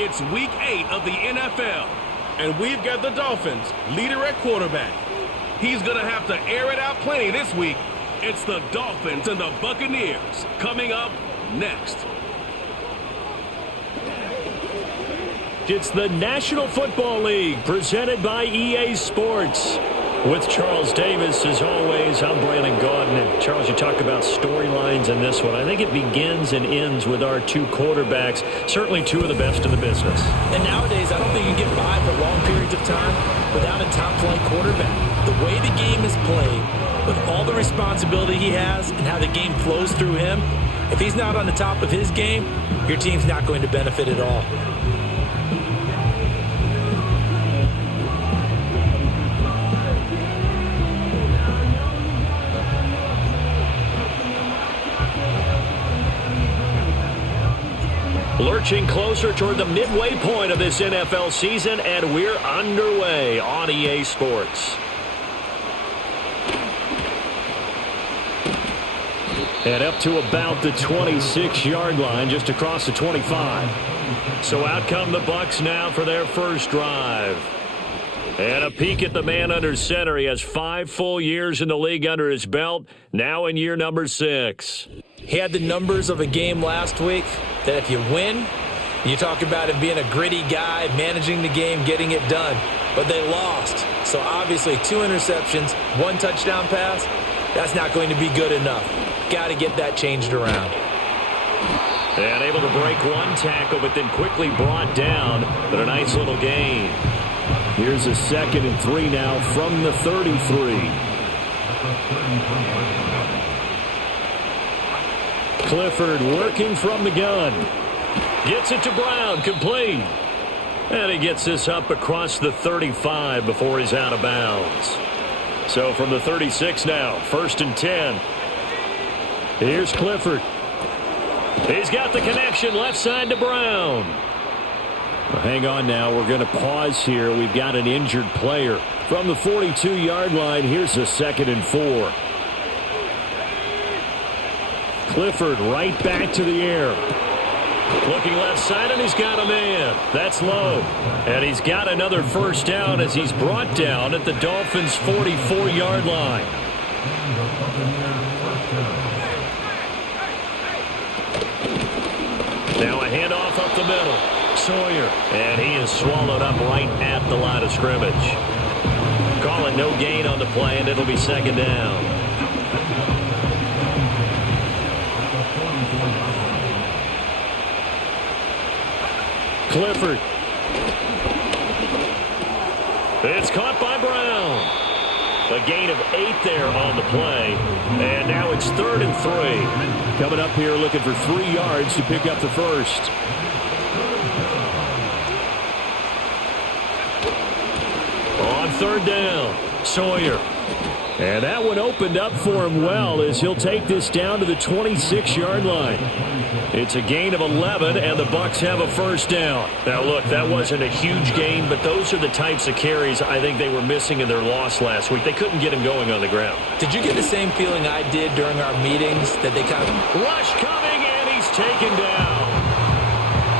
It's Week 8 of the NFL, and we've got the Dolphins leader at quarterback. He's going to have to air it out plenty this week. It's the Dolphins and the Buccaneers coming up next. It's the National Football League presented by EA Sports. With Charles Davis, as always, I'm Brandon Gaudin. And Charles, you talk about storylines in this one. I think it begins and ends with our two quarterbacks, certainly two of the best in the business. And nowadays, I don't think you can get by for long periods of time without a top-flight quarterback. The way the game is played, with all the responsibility he has and how the game flows through him, if he's not on the top of his game, your team's not going to benefit at all. Lurching closer toward the midway point of this NFL season, and we're underway on EA Sports. And up to about the 26-yard line, just across the 25. So out come the Bucs now for their first drive. And a peek at the man under center. He has 5 full years in the league under his belt, now in year number 6. He had the numbers of a game last week that if you win, you talk about him being a gritty guy, managing the game, getting it done. But they lost. So obviously 2 interceptions, 1 touchdown pass, that's not going to be good enough. Got to get that changed around. And able to break 1 tackle, but then quickly brought down. But a nice little gain. Here's a 2nd and 3 now from the 33. Clifford working from the gun. Gets it to Brown, complete. And he gets this up across the 35 before he's out of bounds. So from the 36 now, 1st and 10. Here's Clifford. He's got the connection left side to Brown. Well, hang on now. We're going to pause here. We've got an injured player. From the 42-yard line, here's a 2nd and 4. Clifford right back to the air. Looking left side, and he's got a man. That's low. And he's got another first down as he's brought down at the Dolphins' 44-yard line. Now a handoff up the middle. Sawyer. And he is swallowed up right at the line of scrimmage. Call it no gain on the play, and it'll be 2nd down. Clifford. It's caught by Brown. A gain of 8 there on the play. And now it's 3rd and 3. Coming up here looking for 3 yards to pick up the first. On 3rd down, Sawyer. And that one opened up for him well as he'll take this down to the 26-yard line. It's a gain of 11, and the Bucs have a first down. Now, look, that wasn't a huge gain, but those are the types of carries I think they were missing in their loss last week. They couldn't get him going on the ground. Did you get the same feeling I did during our meetings that they kind of... Rush coming, and he's taken down.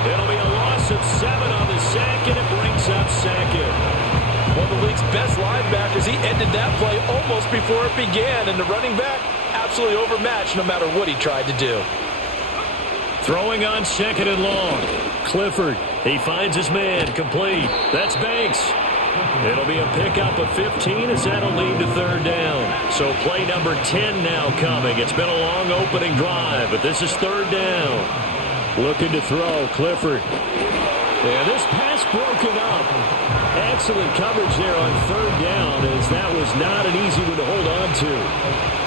It'll be a loss of 7 on the sack, and it brings up 2nd. One of the league's best linebackers, he ended that play almost before it began, and the running back absolutely overmatched no matter what he tried to do. Throwing on 2nd and long. Clifford, he finds his man, complete. That's Banks. It'll be a pickup of 15 as that'll lead to 3rd down. So play number 10 now coming. It's been a long opening drive, but this is 3rd down. Looking to throw, Clifford. And this pass broken up. Excellent coverage there on 3rd down as that was not an easy one to hold on to.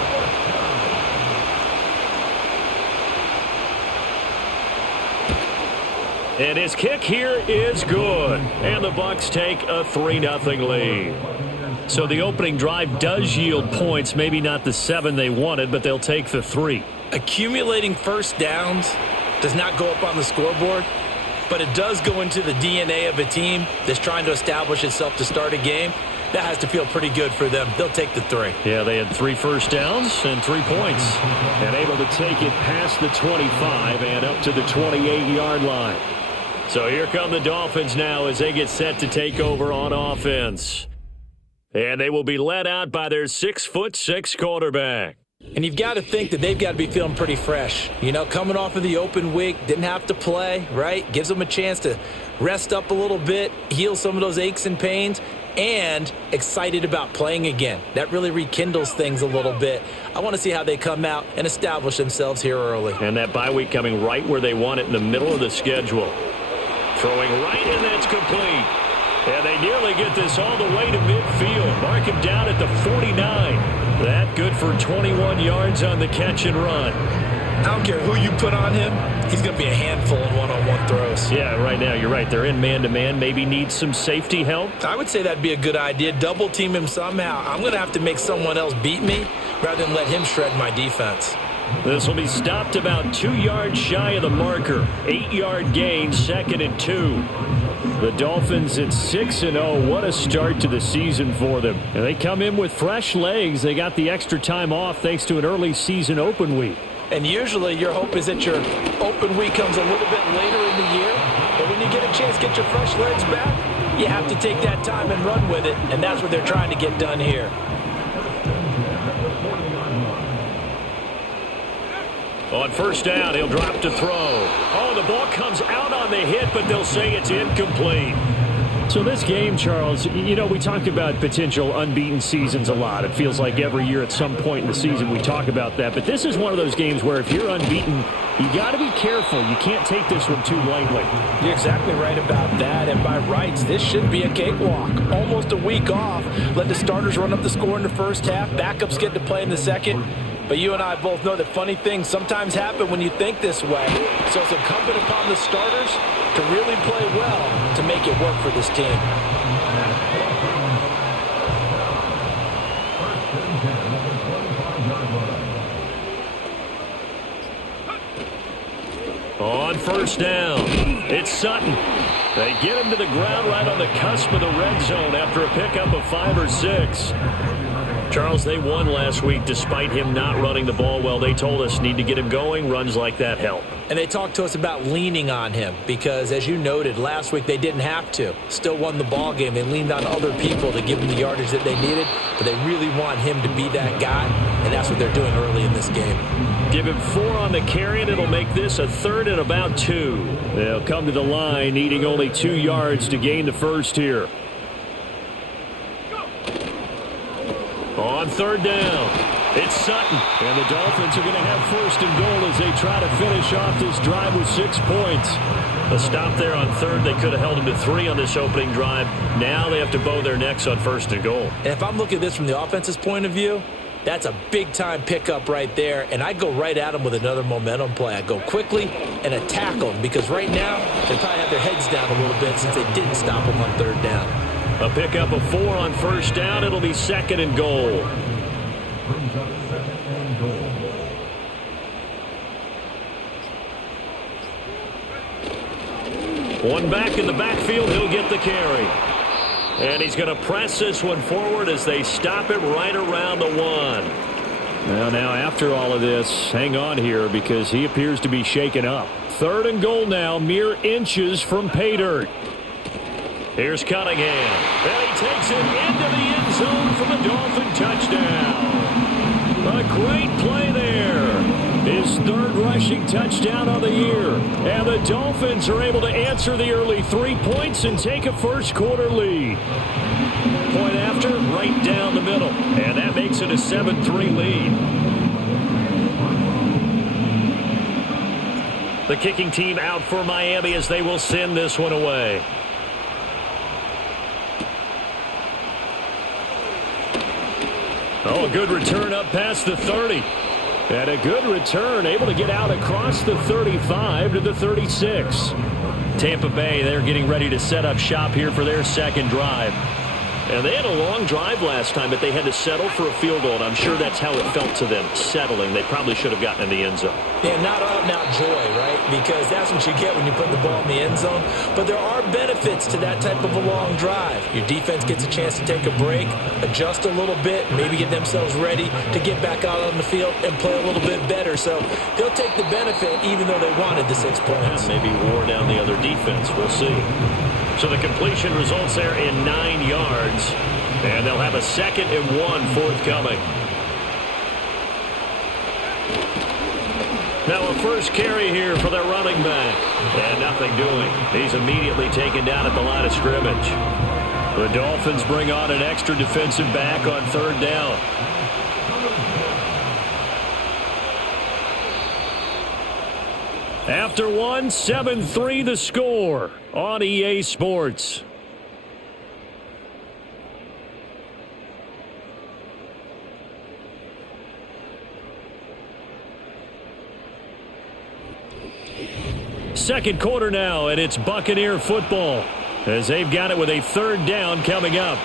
And his kick here is good. And the Bucs take a 3-0 lead. So the opening drive does yield points, maybe not the 7 they wanted, but they'll take the 3. Accumulating first downs does not go up on the scoreboard, but it does go into the DNA of a team that's trying to establish itself to start a game. That has to feel pretty good for them. They'll take the 3. Yeah, they had 3 first downs and 3 points. And able to take it past the 25 and up to the 28-yard line. So here come the Dolphins now as they get set to take over on offense. And they will be led out by their 6'6" quarterback. And you've got to think that they've got to be feeling pretty fresh. You know, coming off of the open week, didn't have to play, right? Gives them a chance to rest up a little bit, heal some of those aches and pains, and excited about playing again. That really rekindles things a little bit. I want to see how they come out and establish themselves here early. And that bye week coming right where they want it in the middle of the schedule. Throwing right, and that's complete. And they nearly get this all the way to midfield. Mark him down at the 49. That good for 21 yards on the catch and run. I don't care who you put on him. He's going to be a handful in one-on-one throws. Yeah, right now, you're right. They're in man-to-man. Maybe need some safety help. I would say that'd be a good idea. Double team him somehow. I'm going to have to make someone else beat me rather than let him shred my defense. This will be stopped about 2 yards shy of the marker. 8-yard gain, 2nd and 2. The Dolphins at 6-0. What a start to the season for them. And they come in with fresh legs. They got the extra time off thanks to an early season open week. And usually your hope is that your open week comes a little bit later in the year. But when you get a chance to get your fresh legs back, you have to take that time and run with it. And that's what they're trying to get done here. On first down, he'll drop to throw. Oh, the ball comes out on the hit, but they'll say it's incomplete. So this game, Charles, you know, we talked about potential unbeaten seasons a lot. It feels like every year at some point in the season we talk about that. But this is one of those games where if you're unbeaten, you got to be careful. You can't take this one too lightly. You're exactly right about that. And by rights, this should be a cakewalk. Almost a week off. Let the starters run up the score in the first half. Backups get to play in the second. But you and I both know that funny things sometimes happen when you think this way. So it's incumbent upon the starters to really play well to make it work for this team. On first down, it's Sutton. They get him to the ground right on the cusp of the red zone after a pickup of 5 or 6. Charles, they won last week despite him not running the ball well. They told us need to get him going. Runs like that help. And they talked to us about leaning on him because, as you noted, last week they didn't have to. Still won the ball game. They leaned on other people to give them the yardage that they needed, but they really want him to be that guy, and that's what they're doing early in this game. Give him 4 on the carry, and it'll make this a 3rd and about 2. They'll come to the line needing only 2 yards to gain the first here. On third down, it's Sutton. And the Dolphins are going to have 1st and goal as they try to finish off this drive with 6 points. A stop there on 3rd. They could have held them to 3 on this opening drive. Now they have to bow their necks on 1st and goal. And if I'm looking at this from the offense's point of view, that's a big-time pickup right there. And I'd go right at them with another momentum play. I'd go quickly and attack them because right now they probably have their heads down a little bit since they didn't stop them on 3rd down. A pickup of 4 on first down. It'll be 2nd and goal. One back in the backfield. He'll get the carry. And he's going to press this one forward as they stop it right around the 1. Now after all of this, hang on here because he appears to be shaken up. 3rd and goal now, mere inches from pay dirt. Here's Cunningham. And he takes it into the end zone for the Dolphin touchdown. A great play there. His 3rd rushing touchdown on the year. And the Dolphins are able to answer the early 3 points and take a first quarter lead. Point after, right down the middle. And that makes it a 7-3 lead. The kicking team out for Miami as they will send this one away. Oh, a good return up past the 30. And a good return, able to get out across the 35 to the 36. Tampa Bay, they're getting ready to set up shop here for their 2nd drive. And they had a long drive last time, but they had to settle for a field goal, and I'm sure that's how it felt to them, settling. They probably should have gotten in the end zone. Yeah, not out-and-out joy, right? Because that's what you get when you put the ball in the end zone. But there are benefits to that type of a long drive. Your defense gets a chance to take a break, adjust a little bit, maybe get themselves ready to get back out on the field and play a little bit better. So they'll take the benefit even though they wanted the 6 points. Maybe wore down the other defense. We'll see. So the completion results there in 9 yards. And they'll have a 2nd and 1 forthcoming. Now a first carry here for their running back. And nothing doing. He's immediately taken down at the line of scrimmage. The Dolphins bring on an extra defensive back on 3rd down. After 1, 7-3 the score on EA Sports. Second quarter now, and it's Buccaneer football as they've got it with a 3rd down coming up.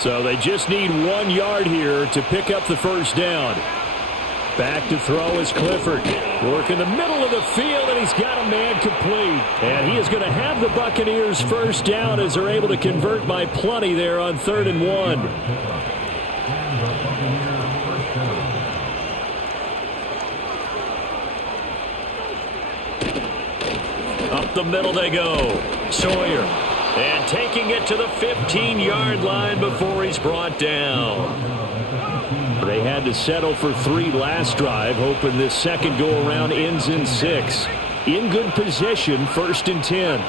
So they just need 1 yard here to pick up the first down. Back to throw is Clifford. Work in the middle of the field, and he's got a man complete. And he is going to have the Buccaneers first down as they're able to convert by plenty there on 3rd and 1. Up the middle they go. Sawyer. And taking it to the 15-yard line before he's brought down. They had to settle for 3 last drive, hoping this second go-around ends in 6. In good position, 1st and 10.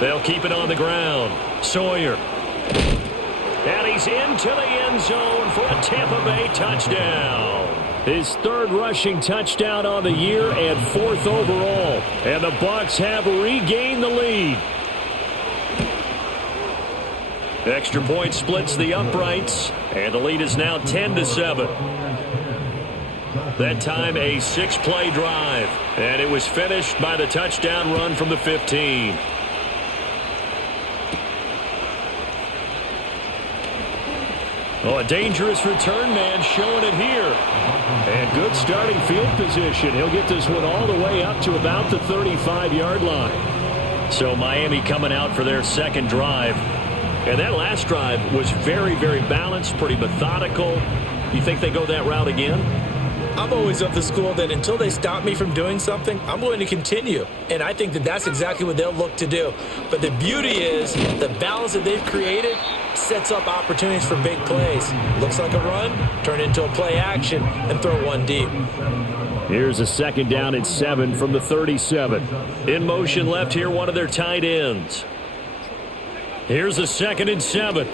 They'll keep it on the ground. Sawyer. And he's into the end zone for a Tampa Bay touchdown. His 3rd rushing touchdown on the year and 4th overall. And the Bucs have regained the lead. Extra point splits the uprights, and the lead is now 10-7. That time a 6-play drive, and it was finished by the touchdown run from the 15. Oh, a dangerous return man showing it here. And good starting field position. He'll get this one all the way up to about the 35-yard line. So Miami coming out for their 2nd drive. And that last drive was very, very balanced, pretty methodical. You think they go that route again? I'm always of the school that until they stop me from doing something, I'm going to continue. And I think that that's exactly what they'll look to do. But the beauty is the balance that they've created sets up opportunities for big plays. Looks like a run, turn into a play action, and throw one deep. Here's a 2nd down and 7 from the 37. In motion left here, one of their tight ends. Here's a 2nd and 7.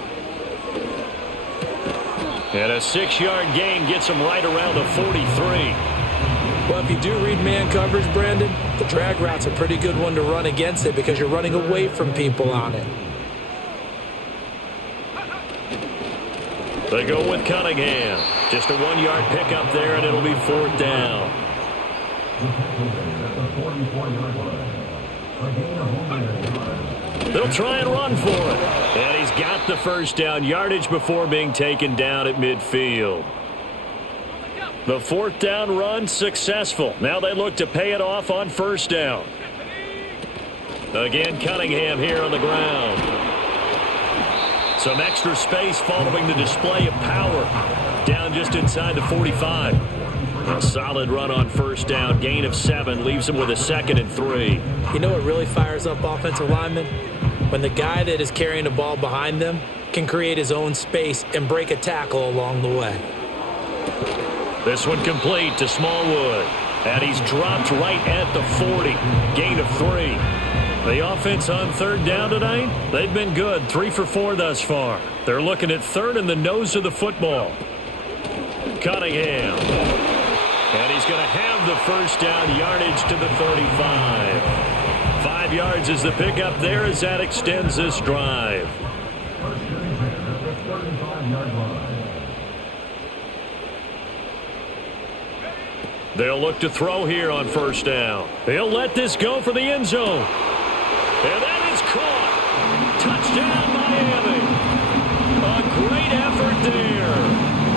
And a 6-yard gain gets him right around the 43. Well, if you do read man coverage, Brandon, the drag route's a pretty good one to run against it because you're running away from people on it. They go with Cunningham. Just a 1-yard pickup there, and it'll be 4th down. They'll try and run for it. And he's got the first down yardage before being taken down at midfield. The 4th down run successful. Now they look to pay it off on 1st down. Again, Cunningham here on the ground. Some extra space following the display of power. Down just inside the 45. A solid run on 1st down. Gain of 7 leaves him with a 2nd and 3. You know what really fires up offensive linemen? When the guy that is carrying the ball behind them can create his own space and break a tackle along the way. This one complete to Smallwood. And he's dropped right at the 40. Gain of 3. The offense on 3rd down tonight, they've been good. 3 for 4 thus far. They're looking at 3rd in the nose of the football. Cunningham. And he's going to have the first down yardage to the 35. 5 yards is the pickup there as that extends this drive. They'll look to throw here on 1st down. They'll let this go for the end zone. And that is caught. Touchdown, Miami. Clifford there.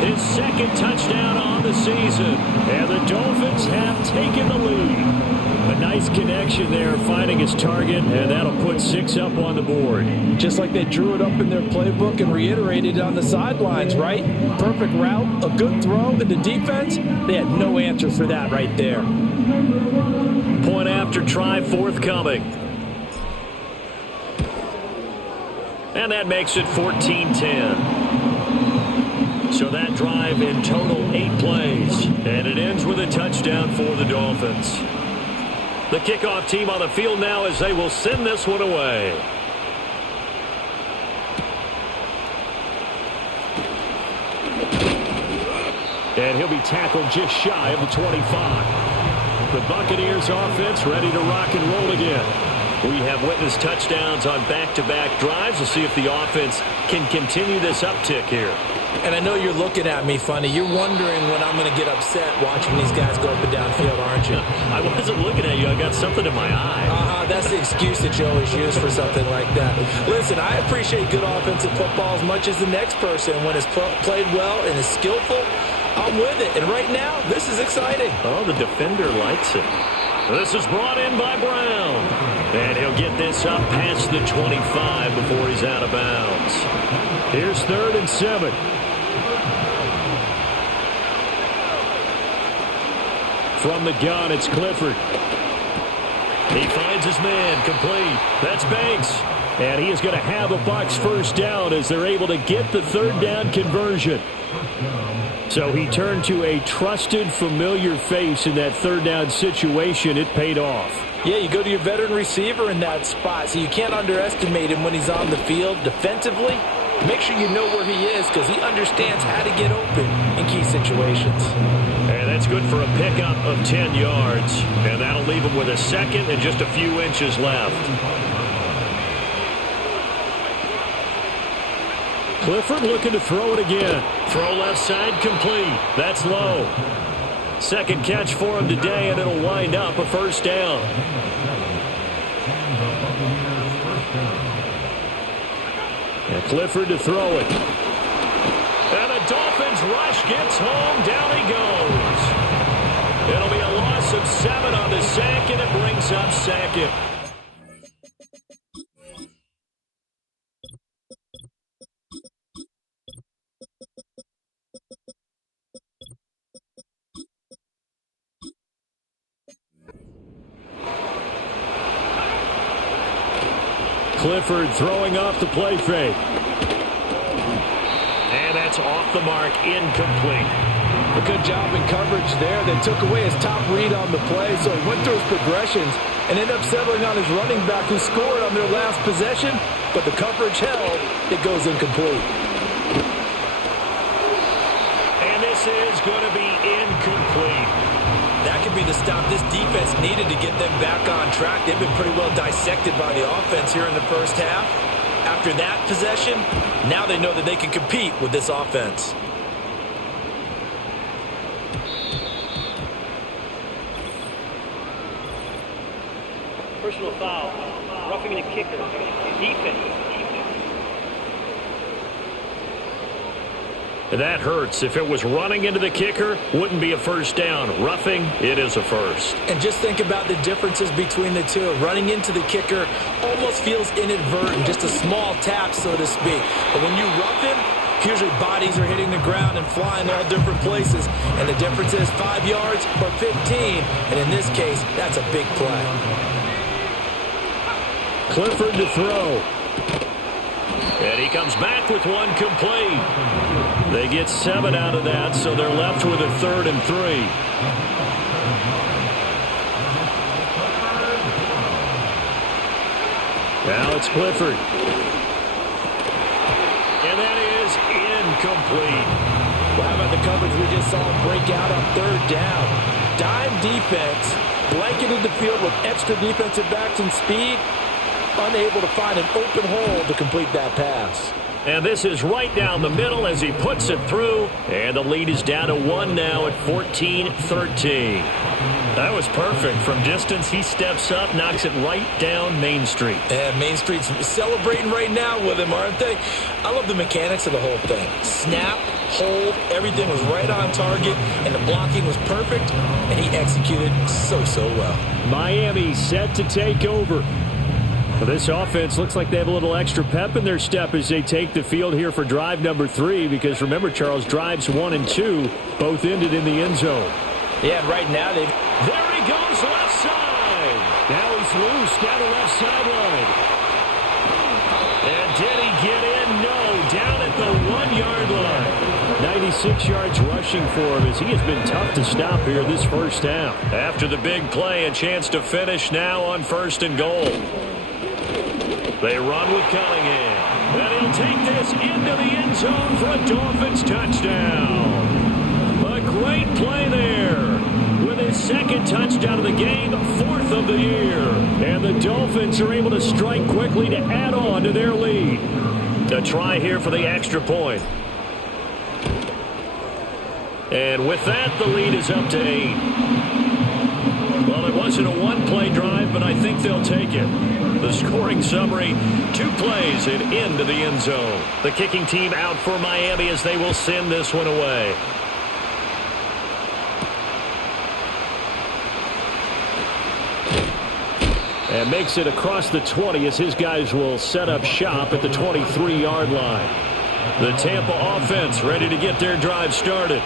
His second touchdown on the season. And the Dolphins have taken the lead. A nice connection there, finding his target, and that'll put 6 up on the board. Just like they drew it up in their playbook and reiterated it on the sidelines, right? Perfect route, a good throw, and the defense, they had no answer for that right there. Point after try forthcoming. And that makes it 14-10. So that drive in total 8 plays, and it ends with a touchdown for the Dolphins. The kickoff team on the field now as they will send this one away. And he'll be tackled just shy of the 25. The Buccaneers offense ready to rock and roll again. We have witnessed touchdowns on back-to-back drives. We'll see if the offense can continue this uptick here. And I know you're looking at me funny. You're wondering when I'm going to get upset watching these guys go up and down field, aren't you? I wasn't looking at you. I got something in my eye. That's the excuse that you always use for something like that. Listen, I appreciate good offensive football as much as the next person. When it's played well and is skillful, I'm with it. And right now, this is exciting. Oh, the defender likes it. This is brought in by Brown. And he'll get this up past the 25 before he's out of bounds. Here's 3rd and 7. From the gun, it's Clifford. He finds his man, complete. That's Banks. And he is going to have a Bucs first down as they're able to get the 3rd down conversion. So he turned to a trusted, familiar face in that 3rd down situation. It paid off. Yeah, you go to your veteran receiver in that spot, so you can't underestimate him when he's on the field defensively. Make sure you know where he is because he understands how to get open in key situations. And that's good for a pickup of 10 yards. And that'll leave him with a second and just a few inches left. Clifford looking to throw it again. Throw left side complete. That's low. Second catch for him today, and it'll wind up a first down. And Clifford to throw it. And the Dolphins rush gets home. Down he goes. It'll be a loss of 7 on the sack, and it brings up 2nd. Clifford throwing off the play fake. And that's off the mark, incomplete. A good job in coverage there. They took away his top read on the play, so he went through his progressions and ended up settling on his running back who scored on their last possession, but the coverage held. It goes incomplete. And this is going to be incomplete. That could be the stop this defense needed to get them back on track. They've been pretty well dissected by the offense here in the first half. After that possession, now they know that they can compete with this offense. Personal foul, roughing the kicker, defense. That hurts. If it was running into the kicker, wouldn't be a first down. Roughing, it is a first. And just think about the differences between the two. Running into the kicker almost feels inadvertent, just a small tap, so to speak. But when you rough him, usually bodies are hitting the ground and flying all different places. And the difference is 5 yards or 15. And in this case, that's a big play. Clifford to throw. And he comes back with one complete. They get 7 out of that, so they're left with a 3rd and 3. Now it's Clifford. And that is incomplete. Well, how about the coverage we just saw him break out on 3rd down? Dime defense, blanketed the field with extra defensive backs and speed, unable to find an open hole to complete that pass. And this is right down the middle as he puts it through. And the lead is down to 1 now at 14-13. That was perfect. From distance, he steps up, knocks it right down Main Street. And Main Street's celebrating right now with him, aren't they? I love the mechanics of the whole thing. Snap, hold, everything was right on target, and the blocking was perfect, and he executed so well. Miami set to take over. Well, this offense looks like they have a little extra pep in their step as they take the field here for drive number 3, because remember, Charles, drives 1 and 2 both ended in the end zone. Yeah, and right now they've... There he goes left side. Now he's loose down the left sideline. And did he get in? No, down at the 1-yard line. 96 yards rushing for him as he has been tough to stop here this first half. After the big play, a chance to finish now on 1st and goal. They run with Cunningham. And he'll take this into the end zone for a Dolphins touchdown. A great play there. With his 2nd touchdown of the game, 4th of the year. And the Dolphins are able to strike quickly to add on to their lead. A try here for the extra point. And with that, the lead is up to 8. Well, it wasn't a 1-play drive, but I think they'll take it. The scoring summary, 2 plays and into the end zone. The kicking team out for Miami as they will send this one away. And makes it across the 20 as his guys will set up shop at the 23-yard line. The Tampa offense ready to get their drive started.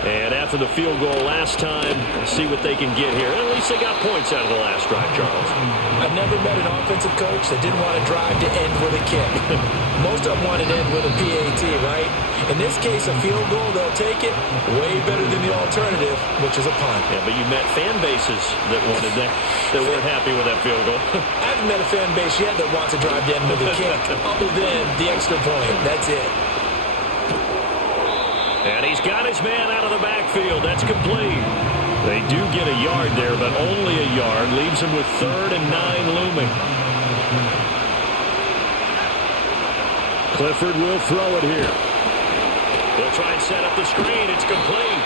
And after the field goal last time, see what they can get here. At least they got points out of the last drive, Charles. I've never met an offensive coach that didn't want to drive to end with a kick. Most of them wanted to end with a PAT, right? In this case, a field goal, they'll take it. Way better than the alternative, which is a punt. Yeah, but you met fan bases that wanted that weren't happy with that field goal. I haven't met a fan base yet that wants to drive to end with a kick, other than the extra point. That's it. And he's got his man out of the backfield. That's complete. They do get a yard there, but only a yard. Leaves him with 3rd and 9 looming. Clifford will throw it here. He'll try and set up the screen. It's complete.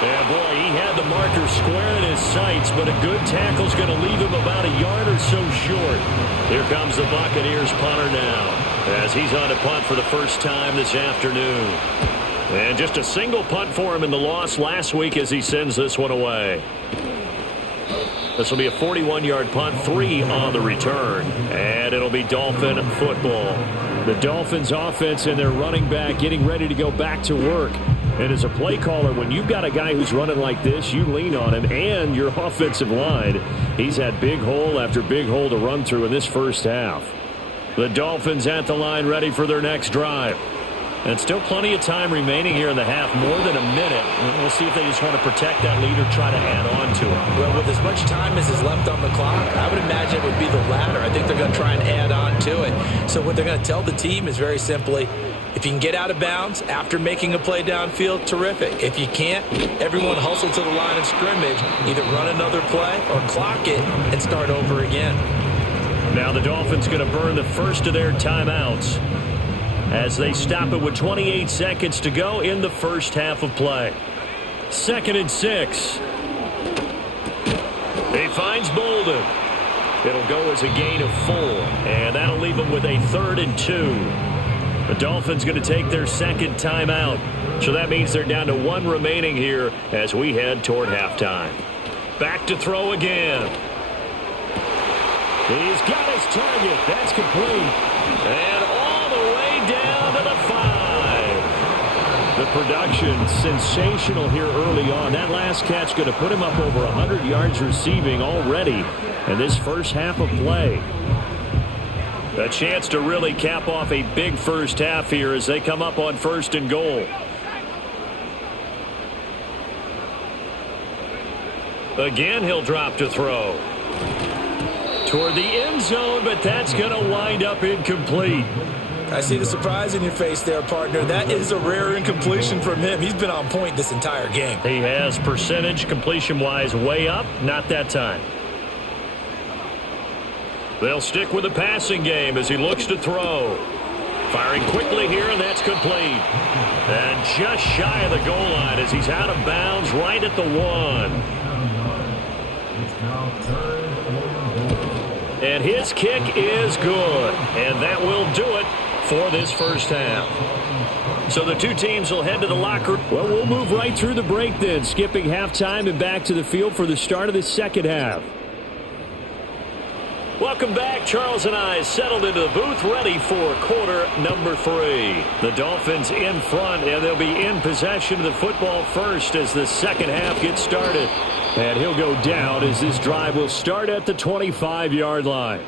Yeah, boy, he had the marker square in his sights, but a good tackle's going to leave him about a yard or so short. Here comes the Buccaneers punter now, as he's on to punt for the first time this afternoon. And just a single punt for him in the loss last week as he sends this one away. This will be a 41-yard punt, 3 on the return. And it'll be Dolphin football. The Dolphins offense and their running back getting ready to go back to work. And as a play caller, when you've got a guy who's running like this, you lean on him and your offensive line. He's had big hole after big hole to run through in this first half. The Dolphins at the line ready for their next drive. And still plenty of time remaining here in the half, more than a minute. We'll see if they just want to protect that lead or try to add on to it. Well, with as much time as is left on the clock, I would imagine it would be the latter. I think they're going to try and add on to it. So what they're going to tell the team is very simply, if you can get out of bounds after making a play downfield, terrific. If you can't, everyone hustle to the line of scrimmage, either run another play or clock it and start over again. Now the Dolphins going to burn the first of their timeouts as they stop it with 28 seconds to go in the first half of play. 2nd and 6. He finds Bolden. It'll go as a gain of 4, and that'll leave him with a 3rd and 2. The Dolphins going to take their 2nd timeout, so that means they're down to 1 remaining here as we head toward halftime. Back to throw again. He's got his target. That's complete. And all the way down to the 5. The production sensational here early on. That last catch going to put him up over 100 yards receiving already in this first half of play. A chance to really cap off a big first half here as they come up on 1st and goal. Again, he'll drop to throw. Toward the end zone, but that's going to wind up incomplete. I see the surprise in your face there, partner. That is a rare incompletion from him. He's been on point this entire game. He has percentage completion-wise way up, not that time. They'll stick with the passing game as he looks to throw. Firing quickly here, and that's complete. And just shy of the goal line as he's out of bounds right at the 1. And his kick is good. And that will do it for this first half. So the two teams will head to the locker room. Well, we'll move right through the break then, skipping halftime and back to the field for the start of the second half. Welcome back. Charles and I settled into the booth, ready for quarter number 3. The Dolphins in front, and they'll be in possession of the football first as the second half gets started. And he'll go down as this drive will start at the 25-yard line.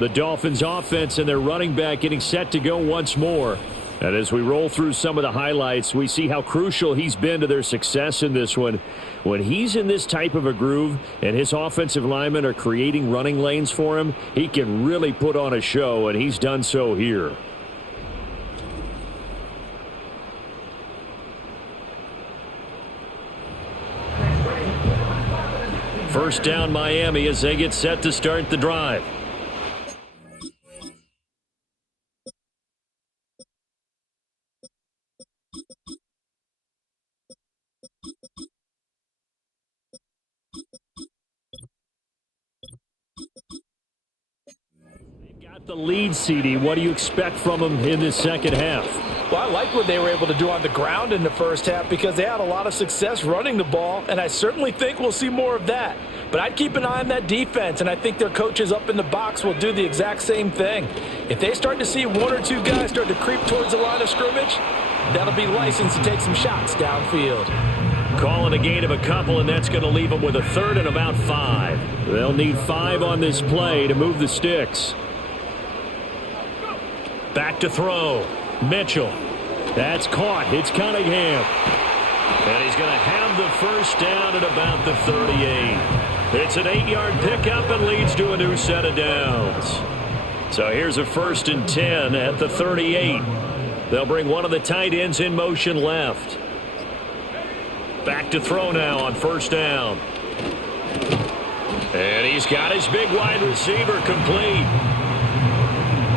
The Dolphins offense and their running back getting set to go once more. And as we roll through some of the highlights, we see how crucial he's been to their success in this one. When he's in this type of a groove and his offensive linemen are creating running lanes for him, he can really put on a show, and he's done so here. First down Miami as they get set to start the drive. The lead, CD. What do you expect from him in this second half? Well, I like what they were able to do on the ground in the first half because they had a lot of success running the ball, and I certainly think we'll see more of that. But I'd keep an eye on that defense, and I think their coaches up in the box will do the exact same thing. If they start to see one or two guys start to creep towards the line of scrimmage, that'll be licensed to take some shots downfield. Calling a gain of a couple, and that's going to leave them with a third and about 5. They'll need 5 on this play to move the sticks. Back to throw. Mitchell. That's caught. It's Cunningham. And he's going to have the first down at about the 38. It's an 8-yard pickup and leads to a new set of downs. So here's a 1st and 10 at the 38. They'll bring one of the tight ends in motion left. Back to throw now on 1st down. And he's got his big wide receiver complete.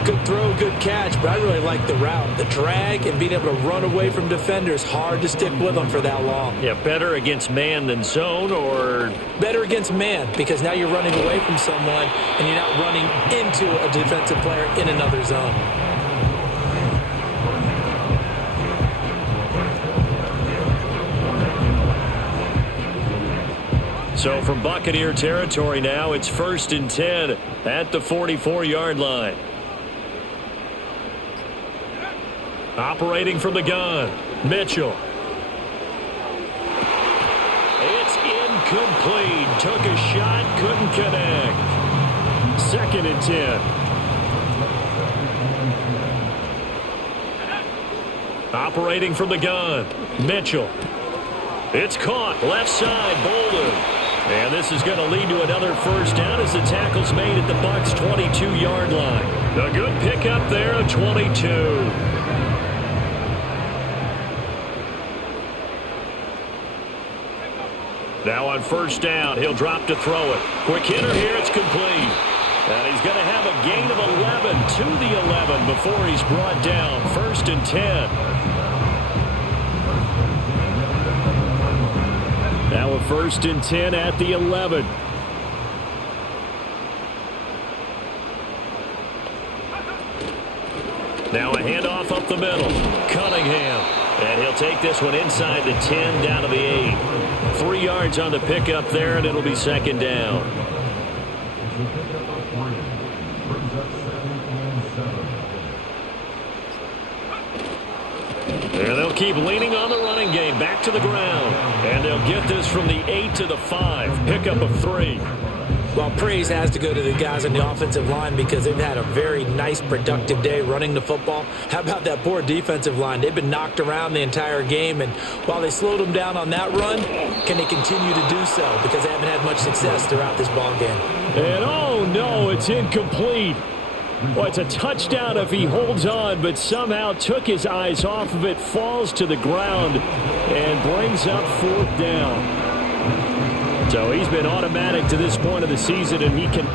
Good throw, good catch, but I really like the route. The drag and being able to run away from defenders, hard to stick with them for that long. Yeah, better against man than zone, or? Better against man, because now you're running away from someone and you're not running into a defensive player in another zone. So from Buccaneer territory now, it's 1st and 10 at the 44-yard line. Operating from the gun, Mitchell. It's incomplete. Took a shot, couldn't connect. 2nd and 10. Operating from the gun, Mitchell. It's caught, left side, Bolden. And this is going to lead to another first down as the tackle's made at the Bucs' 22-yard line. A good pickup there at 22. Now on 1st down, he'll drop to throw it. Quick hitter here, it's complete. And he's going to have a gain of 11 to the 11 before he's brought down. 1st and 10. Now a 1st and 10 at the 11. Now a handoff up the middle. Cunningham. And he'll take this one inside the 10 down to the 8. 3 yards on the pickup there, and it'll be 2nd down. And they'll keep leaning on the running game. Back to the ground. And they'll get this from the 8 to the 5. Pickup of 3. Well, praise has to go to the guys on the offensive line because they've had a very nice, productive day running the football. How about that poor defensive line? They've been knocked around the entire game, and while they slowed them down on that run, can they continue to do so? Because they haven't had much success throughout this ball game. And oh no, it's incomplete. Well, it's a touchdown if he holds on, but somehow took his eyes off of it, falls to the ground, and brings up 4th down. So he's been automatic to this point of the season, and he can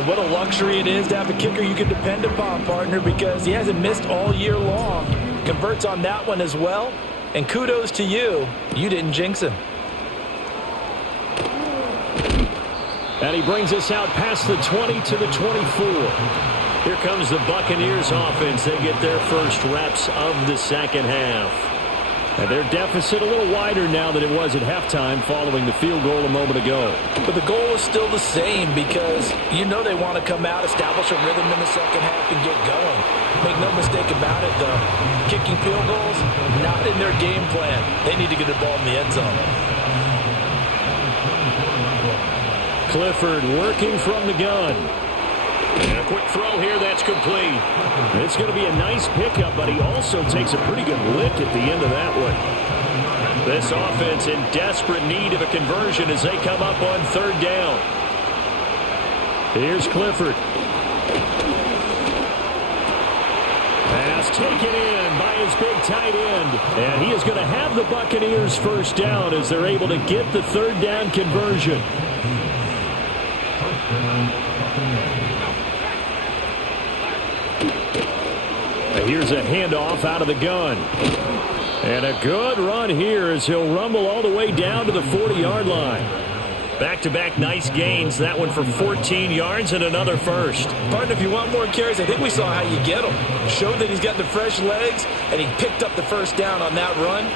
And what a luxury it is to have a kicker you can depend upon, partner, because he hasn't missed all year long. Converts on that one as well. And kudos to you. You didn't jinx him. And he brings us out past the 20 to the 24. Here comes the Buccaneers offense. They get their first reps of the second half. And their deficit a little wider now than it was at halftime following the field goal a moment ago. But the goal is still the same because you know they want to come out, establish a rhythm in the second half, and get going. Make no mistake about it, though. Kicking field goals, not in their game plan. They need to get the ball in the end zone. Clifford working from the gun. And a quick throw here that's complete. It's going to be a nice pickup, but he also takes a pretty good lick at the end of that one. This offense in desperate need of a conversion as they come up on third down. Here's Clifford. Pass taken in by his big tight end. And he is going to have the Buccaneers first down as they're able to get the third down conversion. Here's a handoff out of the gun. And a good run here as he'll rumble all the way down to the 40-yard line. Back-to-back nice gains. That one for 14 yards and another first. Partner, if you want more carries, I think we saw how you get them. Showed that he's got the fresh legs, and he picked up the first down on that run.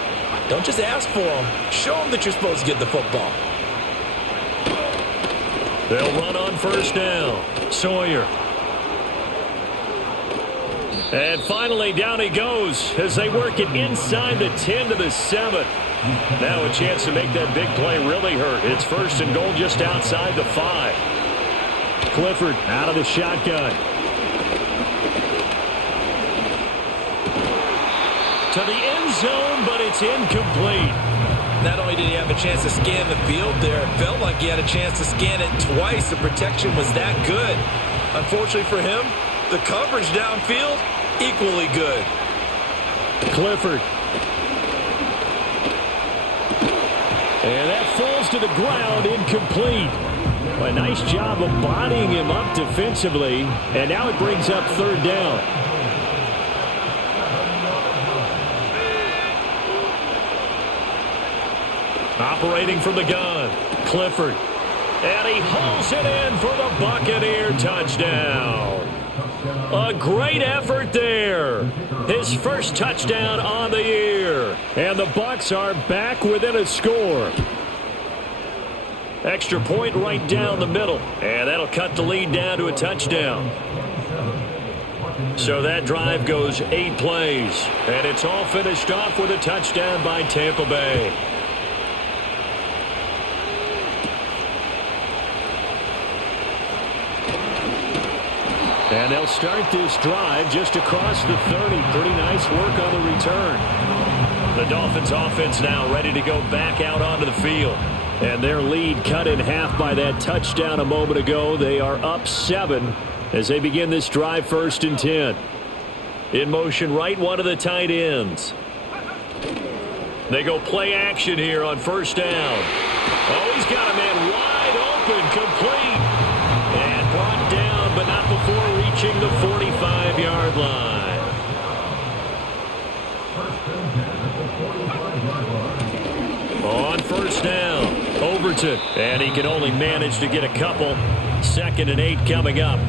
Don't just ask for them. Show them that you're supposed to get the football. They'll run on first down. Sawyer. And finally, down he goes as they work it inside the 10 to the 7. Now a chance to make that big play really hurt. It's first and goal just outside the 5. Clifford out of the shotgun. To the end zone, but it's incomplete. Not only did he have a chance to scan the field there, it felt like he had a chance to scan it twice. The protection was that good. Unfortunately for him, the coverage downfield, equally good. Clifford. And that falls to the ground, incomplete. A nice job of bodying him up defensively. And now it brings up third down. Operating from the gun. Clifford. And he hauls it in for the Buccaneer touchdown. A great effort there. His first touchdown on the year. And the Bucs are back within a score. Extra point right down the middle. And that'll cut the lead down to a touchdown. So that drive goes 8 plays. And it's all finished off with a touchdown by Tampa Bay. And they'll start this drive just across the 30. Pretty nice work on the return. The Dolphins offense now ready to go back out onto the field. And their lead cut in half by that touchdown a moment ago. They are up 7 as they begin this drive, first and 10. In motion right, one of the tight ends. They go play action here on first down. Oh, he's got a man wide open, complete. And brought down, but not before reaching the 45-yard line. On first down, Overton. And he can only manage to get a couple. 2nd and 8 coming up.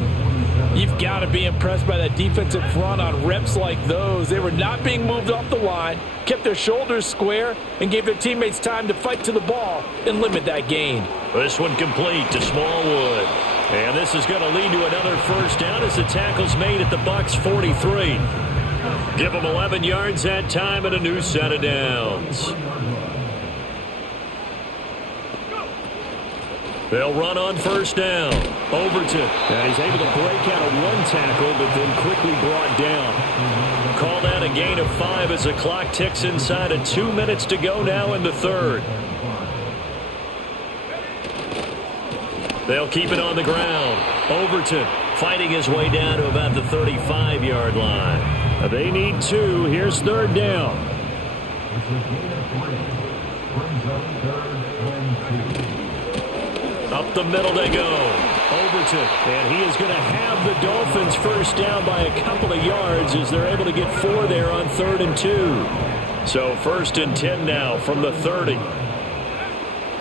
You've got to be impressed by that defensive front on reps like those. They were not being moved off the line, kept their shoulders square, and gave their teammates time to fight to the ball and limit that gain. This one complete to Smallwood. And this is going to lead to another first down as the tackle's made at the Bucs 43. Give them 11 yards that time and a new set of downs. They'll run on first down. Overton. And he's able to break out of one tackle, but then quickly brought down. Called out a gain of 5 as the clock ticks inside of 2 minutes to go now in the third. They'll keep it on the ground. Overton fighting his way down to about the 35-yard line. They need 2. Here's third down. A Up the middle they go. Overton. And he is going to have the Dolphins first down by a couple of yards as they're able to get 4 there on 3rd and 2. So 1st and 10 now from the 30.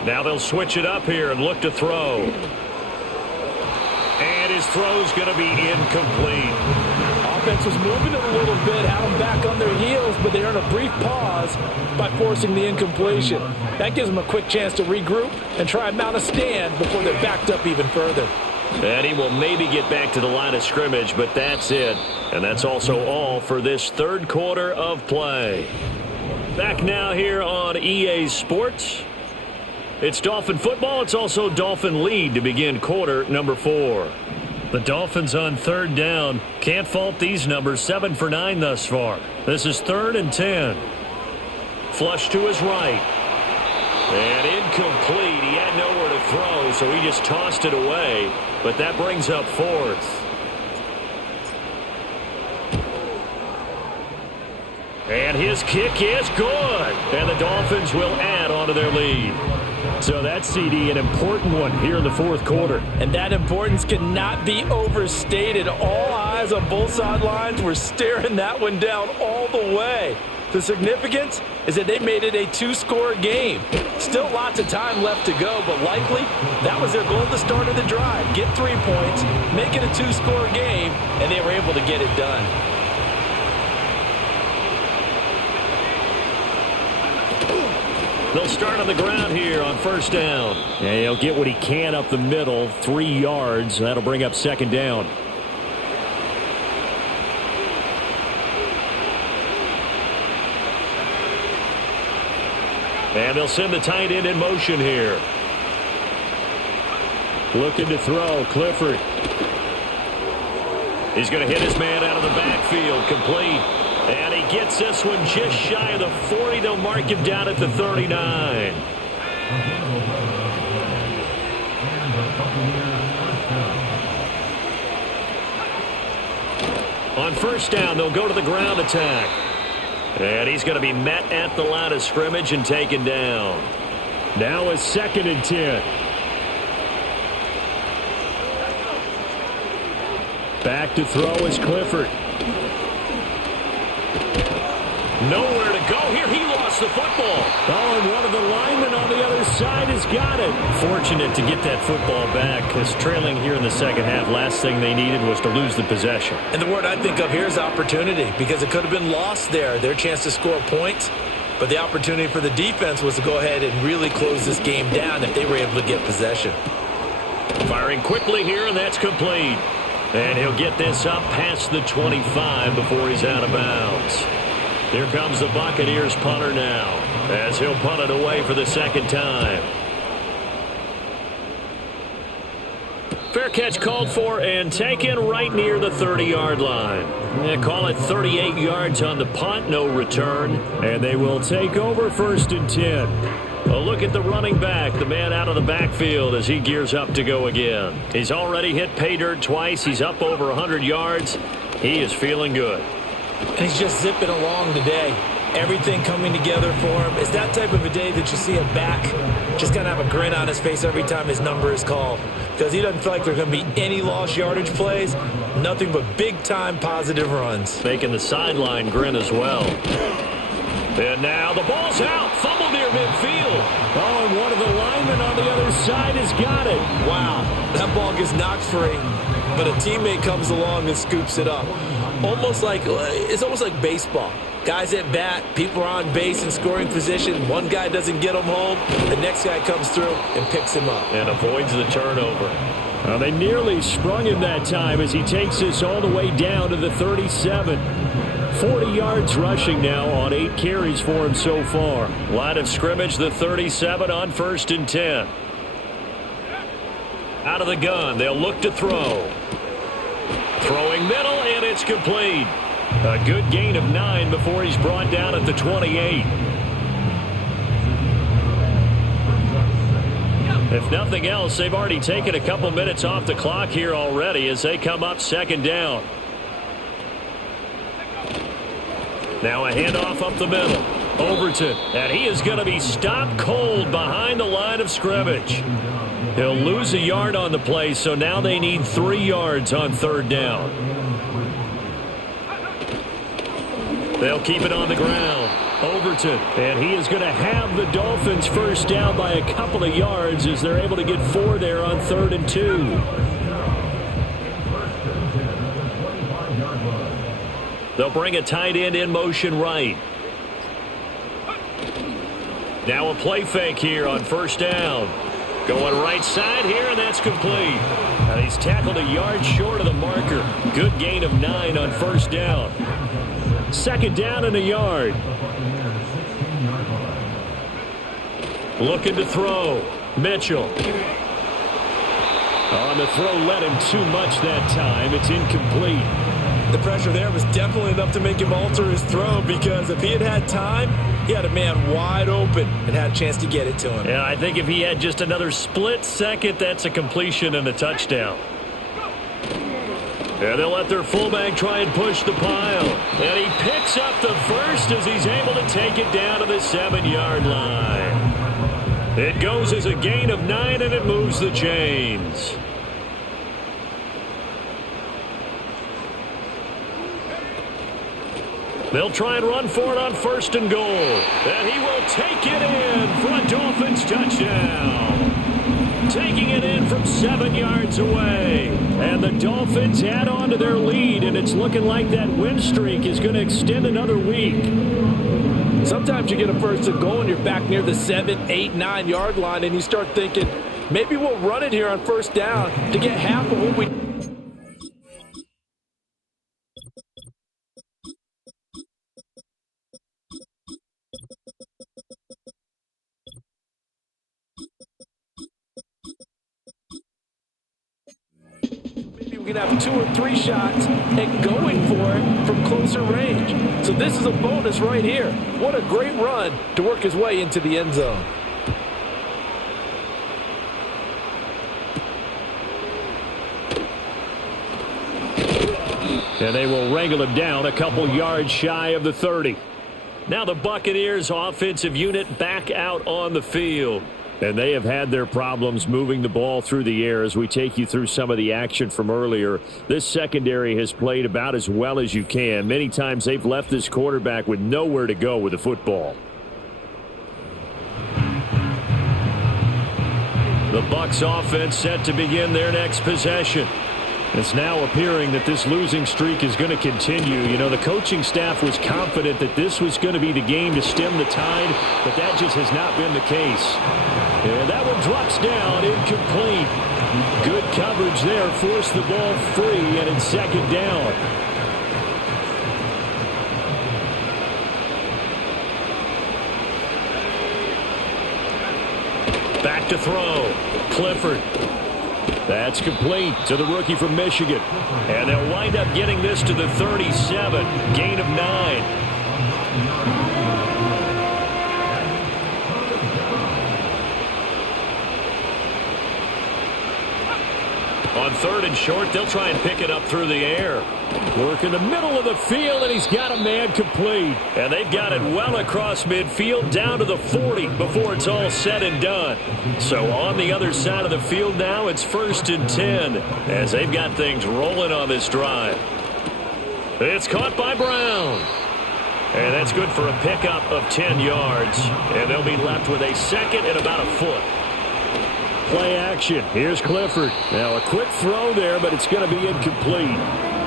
Now they'll switch it up here and look to throw. And his throw's going to be incomplete. Offense was moving it a little bit, had them back on their heels, but they earned a brief pause by forcing the incompletion. That gives them a quick chance to regroup and try and mount a stand before they're backed up even further. And he will maybe get back to the line of scrimmage, but that's it. And that's also all for this 3rd quarter of play. Back now here on EA Sports. It's Dolphin football. It's also Dolphin lead to begin quarter number 4. The Dolphins on 3rd down. Can't fault these numbers. 7 for 9 thus far. This is 3rd and 10. Flush to his right. And incomplete. He had nowhere to throw, so he just tossed it away. But that brings up 4th. And his kick is good. And the Dolphins will add on to their lead. So that CD, an important one here in the 4th quarter. And that importance cannot be overstated. All eyes on both sidelines were staring that one down all the way. The significance is that they made it a 2-score game. Still lots of time left to go, but likely that was their goal at the start of the drive. Get 3 points, make it a 2-score game, and they were able to get it done. They'll start on the ground here on 1st down. And he'll get what he can up the middle, 3 yards. That'll bring up 2nd down. And they'll send the tight end in motion here. Looking to throw, Clifford. He's going to hit his man out of the backfield, complete. And he gets this one just shy of the 40. They'll mark him down at the 39. On 1st down, they'll go to the ground attack. And he's going to be met at the line of scrimmage and taken down. Now a 2nd and 10. Back to throw is Clifford. Nowhere to go here. He lost the football. Oh, and one of the linemen on the other side has got it. Fortunate to get that football back, because trailing here in the 2nd half, last thing they needed was to lose the possession. And the word I think of here is opportunity, because it could have been lost there. Their chance to score points, but the opportunity for the defense was to go ahead and really close this game down if they were able to get possession. Firing quickly here, and that's complete. And he'll get this up past the 25 before he's out of bounds. Here comes the Buccaneers punter now, as he'll punt it away for the 2nd time. Fair catch called for and taken right near the 30-yard line. They call it 38 yards on the punt, no return. And they will take over 1st and 10. A look at the running back, the man out of the backfield as he gears up to go again. He's already hit pay dirt twice. He's up over 100 yards. He is feeling good. And he's just zipping along today. Everything coming together for him. It's that type of a day that you see him back just kind of have a grin on his face every time his number is called. Because he doesn't feel like there are going to be any lost yardage plays. Nothing but big-time positive runs. Making the sideline grin as well. And now the ball's out. Fumble near midfield. Oh, and one of the linemen on the other side has got it. Wow, that ball gets knocked free, but a teammate comes along and scoops it up. It's almost like baseball. Guys at bat, people are on base in scoring position. One guy doesn't get him home. The next guy comes through and picks him up. And avoids the turnover. Well, they nearly sprung him that time as he takes this all the way down to the 37. 40 yards rushing now on 8 carries for him so far. Line of scrimmage, the 37 on 1st and 10. Out of the gun, they'll look to throw. Throwing middle, and it's complete. A good gain of 9 before he's brought down at the 28. If nothing else, they've already taken a couple minutes off the clock here already as they come up 2nd down. Now a handoff up the middle. Overton, and he is going to be stopped cold behind the line of scrimmage. He'll lose a yard on the play, so now they need 3 yards on 3rd down. They'll keep it on the ground. Overton, and he is going to have the Dolphins first down by a couple of yards as they're able to get 4 there on 3rd and 2. They'll bring a tight end in motion right. Now a play fake here on 1st down. Going right side here, and that's complete. And he's tackled a yard short of the marker. Good gain of 9 on 1st down. 2nd down and a yard. Looking to throw. Mitchell. On the throw, let him too much that time. It's incomplete. The pressure there was definitely enough to make him alter his throw, because if he had had time, he had a man wide open and had a chance to get it to him. Yeah, I think if he had just another split second, that's a completion and a touchdown. And they'll let their fullback try and push the pile. And he picks up the first as he's able to take it down to the 7-yard line. It goes as a gain of 9, and it moves the chains. They'll try and run for it on 1st and goal. And he will take it in for a Dolphins touchdown. Taking it in from 7 yards away. And the Dolphins add on to their lead, and it's looking like that win streak is going to extend another week. Sometimes you get a 1st and goal and you're back near the 7, 8, 9-yard line, and you start thinking, maybe we'll run it here on 1st down to get half of what we... We're going to have 2 or 3 shots at going for it from closer range. So this is a bonus right here. What a great run to work his way into the end zone. And they will wrangle him down a couple yards shy of the 30. Now the Buccaneers offensive unit back out on the field. And they have had their problems moving the ball through the air as we take you through some of the action from earlier. This secondary has played about as well as you can. Many times they've left this quarterback with nowhere to go with the football. The Bucs offense set to begin their next possession. It's now appearing that this losing streak is going to continue. You know, the coaching staff was confident that this was going to be the game to stem the tide, but that just has not been the case. And that one drops down, incomplete. Good coverage there, forced the ball free, and it's 2nd down. Back to throw. Clifford. That's complete to the rookie from Michigan. And they'll wind up getting this to the 37. Gain of 9. On 3rd and short, they'll try and pick it up through the air. Work in the middle of the field, and he's got a man complete. And they've got it well across midfield down to the 40 before it's all said and done. So on the other side of the field now, it's 1st and 10 as they've got things rolling on this drive. It's caught by Brown. And that's good for a pickup of 10 yards. And they'll be left with a 2nd and about a foot. Play action. Here's Clifford. Now a quick throw there, but it's going to be incomplete.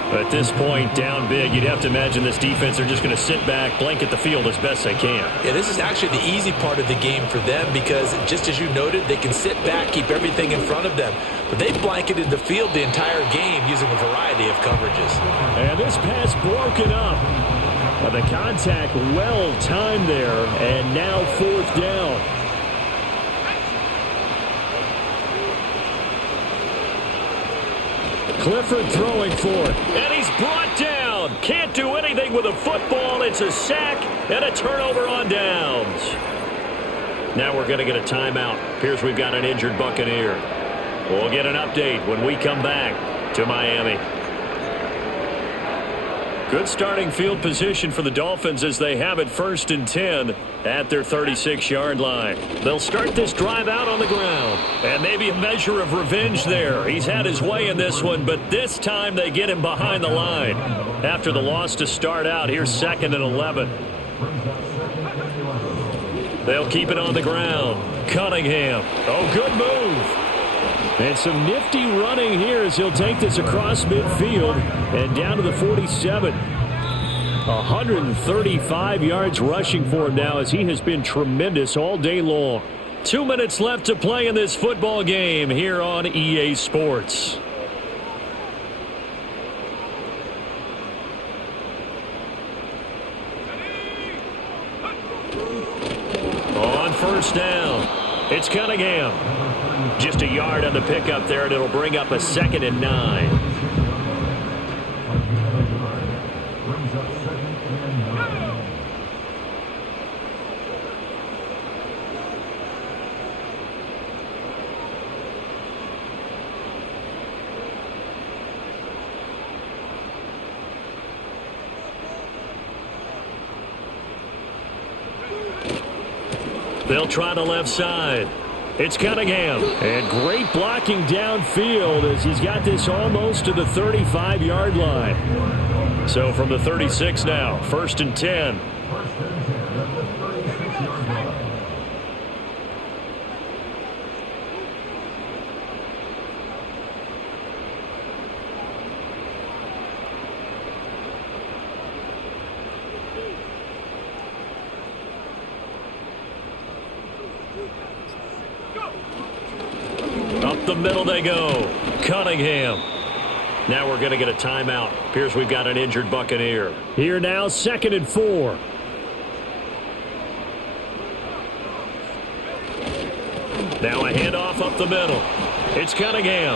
At this point, down big, you'd have to imagine this defense are just going to sit back, blanket the field as best they can. Yeah, this is actually the easy part of the game for them because, just as you noted, they can sit back, keep everything in front of them. But they've blanketed the field the entire game using a variety of coverages. And this pass broken up. But the contact well timed there, and now 4th down. Clifford throwing for it. And he's brought down. Can't do anything with a football. It's a sack and a turnover on downs. Now we're going to get a timeout. Appears we've got an injured Buccaneer. We'll get an update when we come back to Miami. Good starting field position for the Dolphins as they have it 1st and 10 at their 36-yard line. They'll start this drive out on the ground. And maybe a measure of revenge there. He's had his way in this one, but this time they get him behind the line. After the loss to start out, here's 2nd and 11. They'll keep it on the ground. Cunningham. Oh, good move. And some nifty running here as he'll take this across midfield and down to the 47. 135 yards rushing for him now as he has been tremendous all day long. 2 minutes left to play in this football game here on EA Sports. On 1st down, it's Cunningham. Just a yard on the pickup there, and it'll bring up a 2nd and 9. They'll try the left side. It's Cunningham. And great blocking downfield as he's got this almost to the 35-yard line. So from the 36 now, 1st and 10. Up the middle they go. Cunningham. Now we're going to get a timeout. Appears we've got an injured Buccaneer. Here now, 2nd and 4. Now a handoff up the middle. It's Cunningham.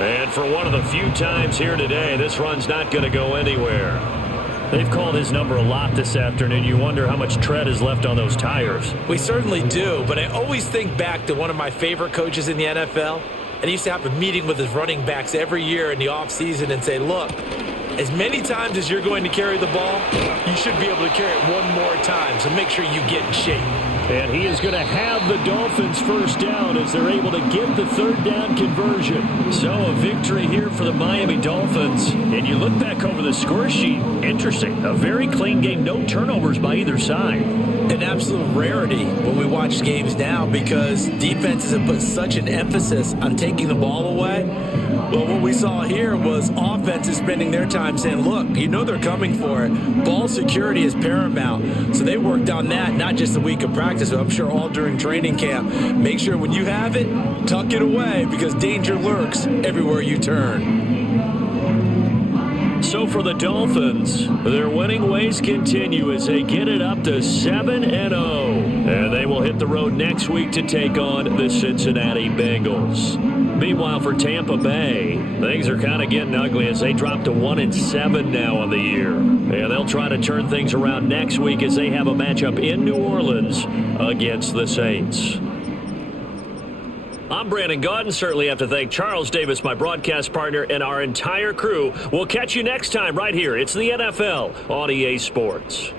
And for one of the few times here today, this run's not going to go anywhere. They've called his number a lot this afternoon. You wonder how much tread is left on those tires. We certainly do, but I always think back to one of my favorite coaches in the NFL. And he used to have a meeting with his running backs every year in the offseason and say, look, as many times as you're going to carry the ball, you should be able to carry it one more time, so make sure you get in shape. And he is going to have the Dolphins 1st down as they're able to get the 3rd down conversion. So a victory here for the Miami Dolphins. And you look back over the score sheet, interesting. A very clean game, no turnovers by either side. An absolute rarity when we watch games now because defenses have put such an emphasis on taking the ball away. Well, what we saw here was offenses spending their time saying, look, you know they're coming for it. Ball security is paramount. So they worked on that, not just a week of practice, but I'm sure all during training camp. Make sure when you have it, tuck it away because danger lurks everywhere you turn. So for the Dolphins, their winning ways continue as they get it up to 7-0. And they will hit the road next week to take on the Cincinnati Bengals. Meanwhile, for Tampa Bay, things are kind of getting ugly as they drop to 1-7 now on the year. And they'll try to turn things around next week as they have a matchup in New Orleans against the Saints. I'm Brandon Gaudin. Certainly have to thank Charles Davis, my broadcast partner, and our entire crew. We'll catch you next time right here. It's the NFL on EA Sports.